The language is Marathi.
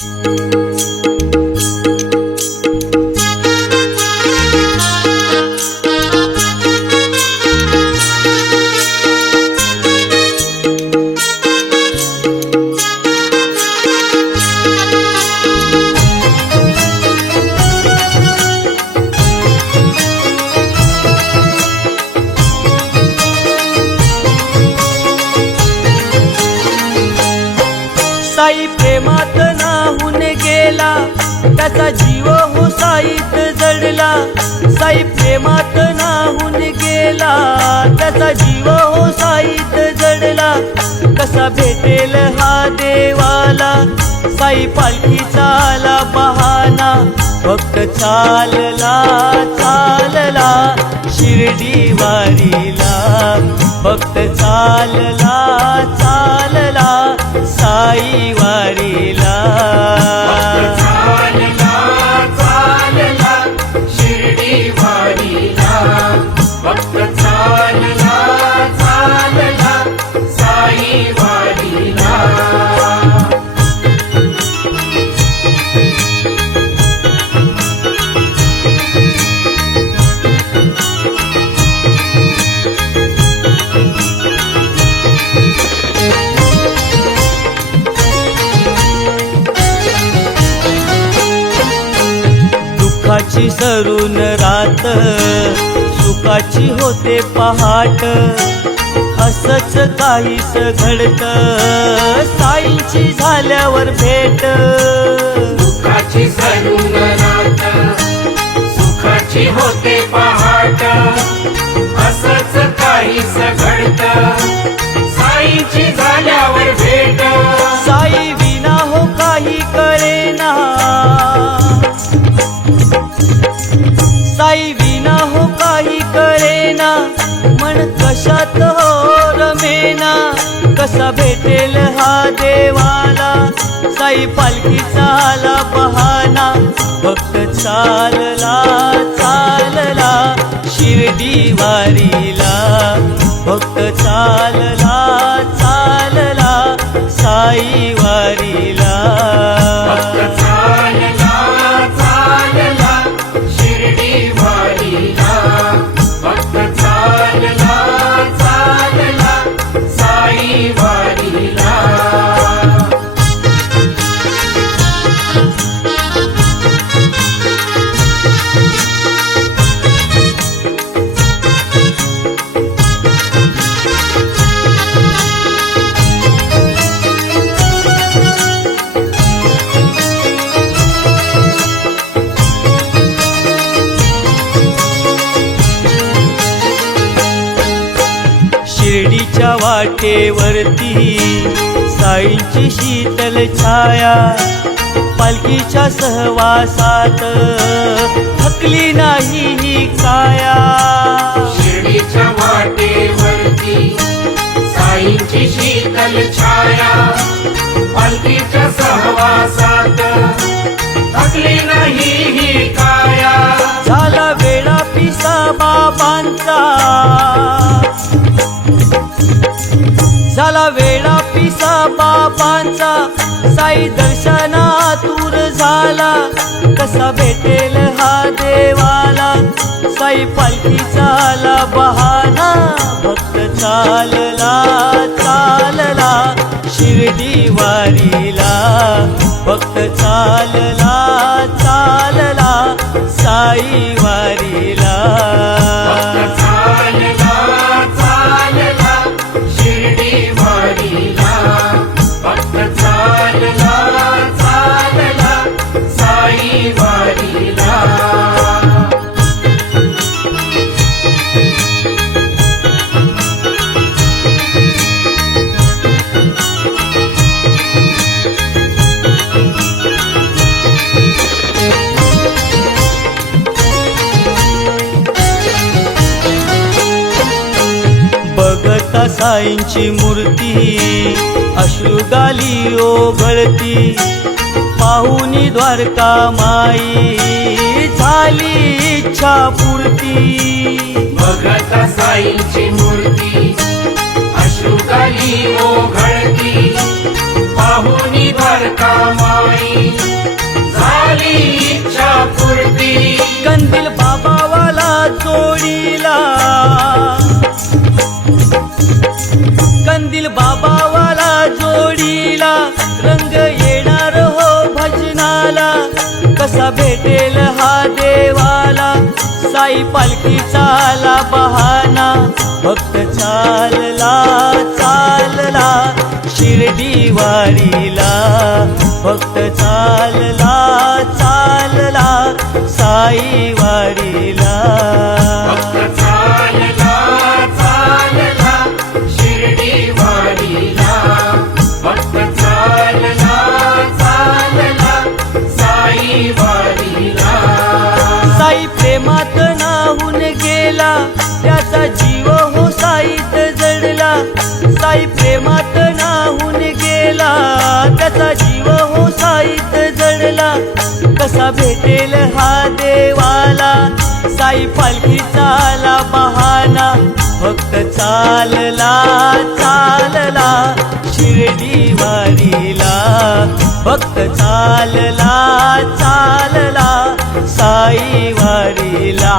साई प्रेमात नाहून गेला, त्याचा जीव हो साईत जडला. साई प्रेमात नाहून गेला, त्याचा जीव हो साईत जडला. कसा भेटेल हा देवाला, साई पालखीचा आला बहाना. भक्त चालला चालला शिर्डी वारीला, भक्त चालला चालला साई वारीला. चालला चालला शिर्डी वारीला, भक्त चालला चालला साई वारीला. दुःखाची सरून रात, सुखाची होते पहाट. असंच काहीस घडत, साईंची झाल्यावर भेट. दुःखाची सरून रात, सुखाची होते पहाट. असंच काहीच घडत, साईची झाल्यावर भेट. साई विना हो काही कळेना, साई विना हो काही कळेना. मन कशात हो रमेना, कसा भेटेल हा देवाला. साई पालखीचा आला बहाना. भक्त चालला चालला शिर्डी वारीला, भक्त चालला चालला साई वारीला. भक्त चालला चालला शिर्डी वारीला, भक्त चालला चालला साई वारीला. शिर्डीच्या वाटेवरती साईंची शीतल छाया. पालखीच्या सहवासात थकली नाही ही काया. शिर्डीच्या वाटेवरती साईंची शीतल छाया. पालखीच्या सहवासात थकली नाही ही काया. झाला वेळा पिसा बाबांचा, झाला वेळा पिसा बाबांचा. साई दर्शनातूर झाला, कसा भेटेल हा देवाला. साई पालखीचा आला बहाना. भक्त चालला चालला शिर्डी वारीला, भक्त चालला चालला साई वारीला. भक्त चालला चालला शिर्डी वारीला, भक्त चालला चालला साई वारीला. बघता साईंची मूर्ती, अश्रुगाली ओघळती. पाहुनी द्वारका माई, झाली इच्छा पूर्ती. बघत साईंची मूर्ती, अश्रुगाली ओघळती. पाहुनी बर का माई झाली इच्छा पूर्ती कंदील बाबावाला जोडीला कंदील बाबावाला जोडीला रंग येणार हो भजनाला कसा भेटेल हा देवाला साई पालखीचा आला बहाना भक्त चालला चालला शिर्डी वारीला भक्त चालला चालला साई वारीला भक्त चालला चालला शिर्डी वारीला भक्त चालला चालला साई वारीला साई प्रेमात नाहून गेला त्याचा जीव हो साईत जडला साई प्रेमात नाहून गेला त्याचा जीव हो साईत जडला कसा भेटेल हा देवाला साई पालखीचा आला बहाना भक्त चालला चालला शिर्डी वारीला भक्त चालला चालला साई वारीला